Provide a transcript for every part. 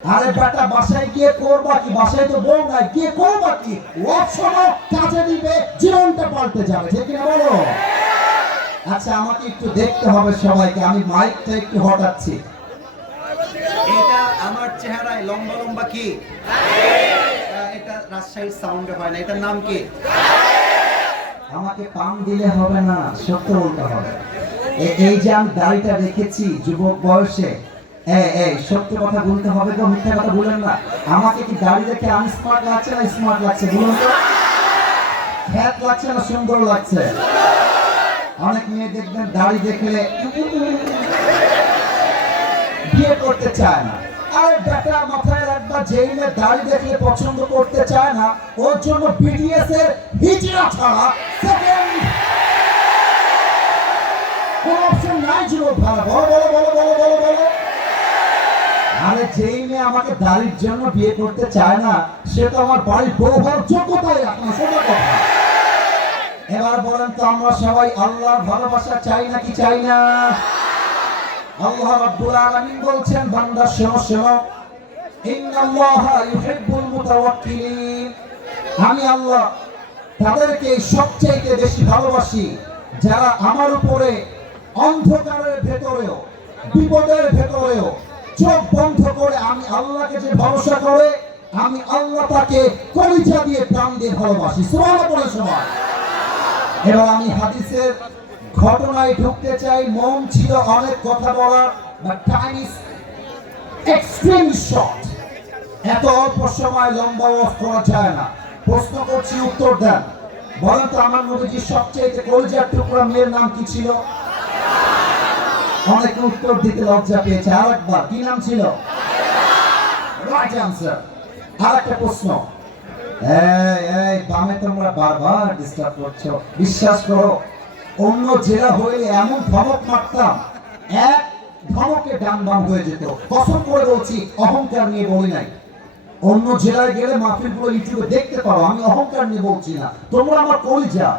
আরে বেটা বাসায় গিয়ে করবা কি? বাসায় তো বউ নাই, গিয়ে করবা কি? ওয়াশরুমে কাজে দিবে, জীবনটা পাল্টে যাবে, ঠিক কিনা বলো? আচ্ছা আমাকে একটু দেখতে হবে সবাইকে, আমি মাইকটা একটু হটাচ্ছি। এটা আমার চেহারায় লম্বা লম্বা কি? এটা রাজশাহীর সাউন্ডে হয় না, এটার নাম কি? আমাকে পাম দিলে হবে না, সত্য বলতে হবে। এই যে আমি দাড়িটা রেখেছি যুবক বয়সে, এই সত্য কথা বলতে হবে তো, মিথ্যা কথা বলেন না। আমাকে কি দাড়ি রেখে আমি স্মার্ট লাগছে না স্মার্ট লাগছে বলুন তো? খ্যাত লাগছে না সুন্দর লাগছে? অনেক মেয়ে দেখবেন দাড়ি দেখলে বিয়ে করতে চায় না। আরে বেটা মাথায় রাখবা, যেই মেয়ে দাড়ি দেখলে পছন্দ করতে চায় না, ওর জন্য বিটিএস এর হিজড়া ছাড়া সেকেন্ড কোন অপশন নাই যুবক ভাড়া। বলো বলো বলো বলো বলো বলো। আরে যেই মেয়ে আমাকে দাড়ির জন্য বিয়ে করতে চায় না, সে তো আমার বাড়ির বউ হওয়ার যোগ্যতাই রাখে না, সোজা কথা। এবার বলেন তো আমরা সবাই আল্লাহর ভালোবাসা চাই নাকি চাই না? আল্লাহ রাব্বুল আলামিন বলছেন, বান্দা শোনো শোনো, ইন্নাল্লাহা ইউহিব্বুল মুতাওয়াক্কিলিন। আমি আল্লাহ তাদেরকে সবচেয়ে বেশি ভালোবাসি যারা আমার উপরে অন্ধকারের ভেতরেও বিপদের ভেতরেও চোখ বন্ধ করে আমি আল্লাহকে যে ভরসা করে, আমি আল্লাহ তাকে কলিজা দিয়ে প্রাণ দিয়ে ভালোবাসি। সুবহানাল্লাহ বলে সবাই। এবার আমি হাদিসের ঘটনায় ঢুকতে চাই। মন ছিল অনেক কথা বলার, but time is extreme short. এত অল্প সময় লম্বা ওয়াজ করা যায় না। প্রশ্ন করছি, উত্তর দেন। বলেন তো আমার নবীজির সবচেয়ে কলিজার টুকরা মেয়ের নাম কি ছিল? অনেকে উত্তর দিতে লজ্জা পেয়েছে। আরেকবার, কি নাম ছিল? Right answer. আরেকটা প্রশ্ন, এই বামে তোমরা বারবার ডিস্টার্ব করছো। বিশ্বাস করো, অন্য জেলা হইলে এমন ধমক মারতাম, এক ধমকে ডান বাম হয়ে যেত। কসম করে বলছি, অহংকার নিয়ে বলি নাই। অন্য জেলায় গেলে মাহফিলগুলো ইউটিউবে দেখতে পারো, আমি অহংকার নিয়ে বলছি না। তোমরা আমার কলিজা,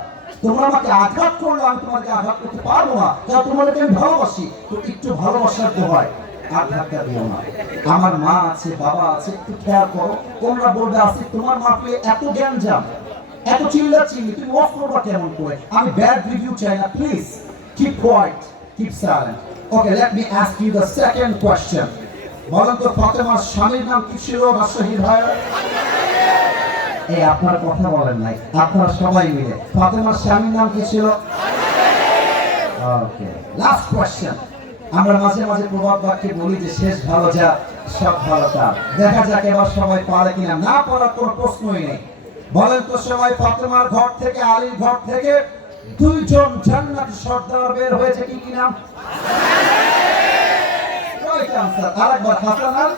তোমরা আমাকে আঘাত করলে আমি তোমাকে আঘাত করতে পারবো না, কারণ তোমাদেরকে আমি ভালোবাসি। তো একটু ভালোবাসার দোহাই, আঘাতটা দিও না। আমার মা আছে, বাবা আছে, একটু খেয়াল করো। তোমরা বলবে আসি তোমার মাহফিলে এত জ্ঞান জাম, এত চিল্লাচিল্লি, তুমি ওয়াজ করবা কেমন করে? আমি ব্যাড রিভিউ চাই না, please keep quiet, keep silent. Okay, let me ask you the second question. বলেন তো ফাতেমার স্বামীর নাম কি ছিল রাজশাহী ভাই? এই আপনার কথা বলেন নাই, আপনারা সবাই মিলে। ফাতেমার স্বামীর নাম কি ছিল? ওকে, লাস্ট কোয়েশ্চেন। আমরা মাঝে মাঝে প্রবাদ বাক্যে বলি যে শেষ ভালো যা সব ভালো তা। দেখা যাক এবার সবাই পারে কিনা। না পারার কোনো প্রশ্নই নেই। বলেন তো সবাই, ফাতেমার ঘর থেকে আলীর ঘর থেকে দুইজন জান্নাতি সর্দার বের হয়েছে, কি কি নাম? Right answer. আরেকবার, হাসান আর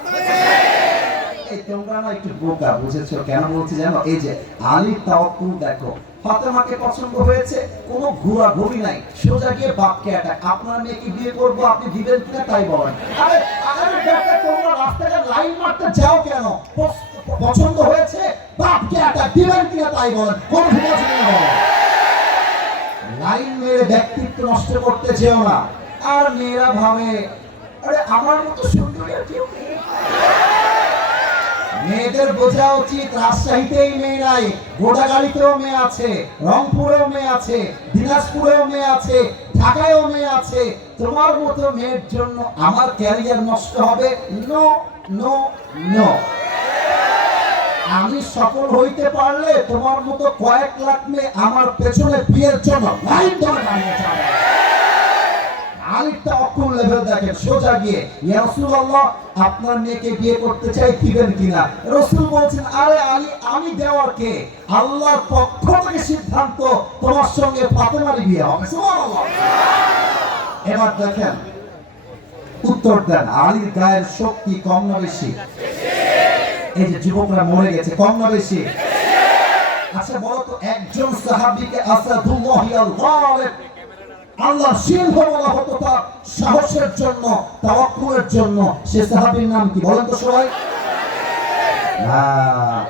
এই তোমরা না একটু বোকা, বুঝেছো কেন বলছি জানো? এই যে আলীর তাওয়াক্কুল দেখো, ফাতেমাকে পছন্দ হয়েছে, কোনো ঘোরাঘুরি নাই, সোজা গিয়ে বাপকে অ্যাটাক। আপনার মেয়েকে বিয়ে করবো, আপনি দিবেন কিনা তাই বলেন। আরে আরে বেটা, তোমরা রাস্তায় লাইন মারতে যাও কেন? পছন্দ হয়েছে, বাপকে অ্যাটাক, দিবেন কিনা তাই বলেন। কোন বুঝে না বলেন। লাইন মেরে ব্যক্তিত্ব নষ্ট করতে যেও না। আর মেয়েরা ভাবে আরে আমার মতো সুন্দরী আর কেউ নেই। মেয়েদের বোঝা উচিত রাজশাহীতেই মেয়ে নাই, গোদাগাড়িতেও মেয়ে আছে, রংপুরেও মেয়ে আছে, দিনাজপুরেও মেয়ে আছে, ঢাকায়ও মেয়ে আছে। তোমার মতো মেয়ের জন্য আমার ক্যারিয়ার নষ্ট হবে? No no no. আমি সফল হইতে পারলে তোমার মতো কয়েক লাখ মেয়ে আমার পেছনে বিয়ের জন্য লাইন ধরে দাঁড়িয়ে যাবে। আরেকটা অকুল লেভেল দেখেন, সোজা গিয়ে ইয়া রাসূলুল্লাহ আপনার মেয়েকে বিয়ে করতে চাই, দিবেন কিনা? রাসূল বলছেন, আরে আলী আমি দেওয়ার কে? আল্লাহর পক্ষ থেকে সিদ্ধান্ত, তোমার সঙ্গে ফাতেমার বিয়ে হবে। সুবহানাল্লাহ। এবার দেখেন, উত্তর দেন, আলীর গায়ের শক্তি কম না বেশি? এই যে যুবকরা মরে গেছে, কম না বেশি? আচ্ছা বলো তো, একজন সাহাবীকে আসাদুল্লাহ আল গালিব, আল্লাহ সিংহ বলা হতো তার সাহসের জন্য, তাওয়াক্কুলের জন্য। সে সাহাবীর নাম কি বলেন তো সবাই?